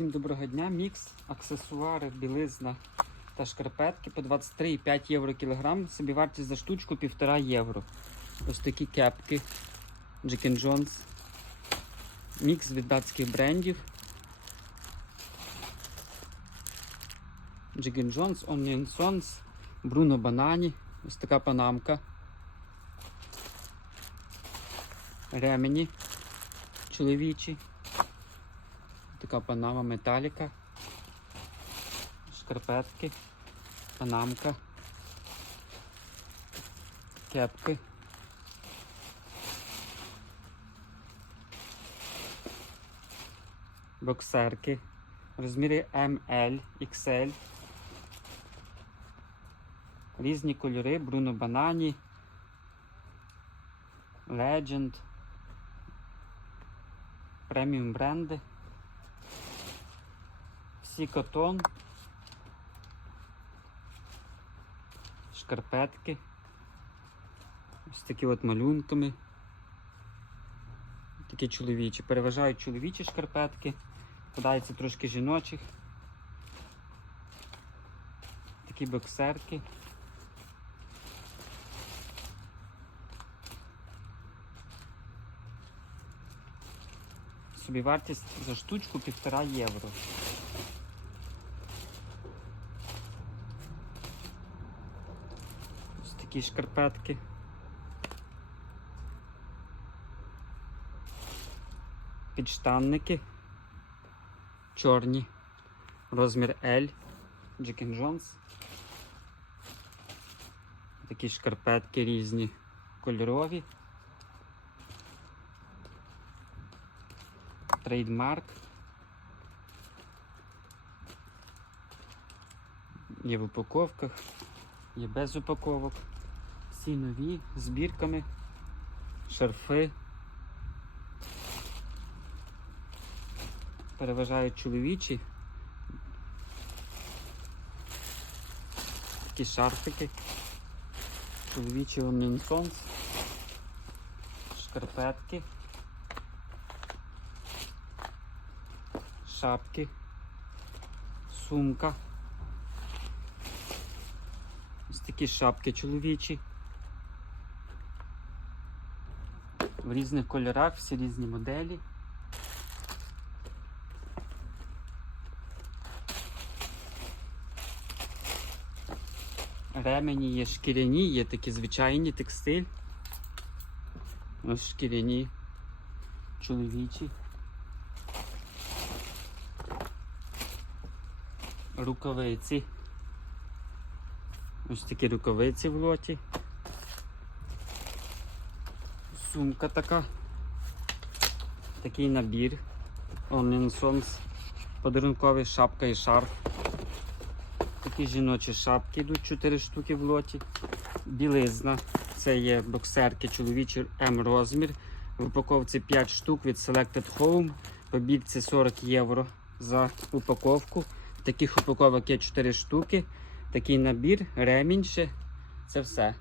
Всім доброго дня. Мікс, аксесуари, білизна та шкарпетки по 23,5 євро кілограм. Собівартість за штучку 1,5 євро. Ось такі кепки Jack Jones. Мікс від датських брендів. Jack Jones, Onion Sons, Bruno Banani. Ось така панамка. Ремені чоловічі. Така панама металіка. Шкарпетки, панамка, кепки. Боксерки. Розміри ML, XL. Різні кольори, Bruno Banani, Legend, преміум бренди. Всі котон, шкарпетки. Ось такі от малюнками. Такі чоловічі. Переважають чоловічі шкарпетки, подається трошки жіночих. Такі боксерки. Собівартість за штучку півтора євро. Такі шкарпетки. Підштанники. Чорні. Розмір L. Jack Jones. Такі шкарпетки різні кольорові. Трейдмарк. Є в упаковках, є без упаковок. Всі нові з бірками, шарфи. Переважають чоловічі. Такі шарфики. Чоловічі Omninsons. Шкарпетки. Шапки. Сумка. Ось такі шапки чоловічі. В різних кольорах, всі різні моделі. Ремені є шкіряні, є такі звичайні текстиль. Ось шкіряні чоловічі. Рукавиці. Ось такі рукавиці в лоті. Сумка така. Такий набір. Oninsons. Подарунковий шапка і шарф. Такі жіночі шапки йдуть 4 штуки в лоті. Білизна. Це є боксерки чоловічі М розмір. В упаковці 5 штук від Selected Home. По бігці 40 євро за упаковку. Таких упаковок є 4 штуки. Такий набір, ремінь ще. Це все.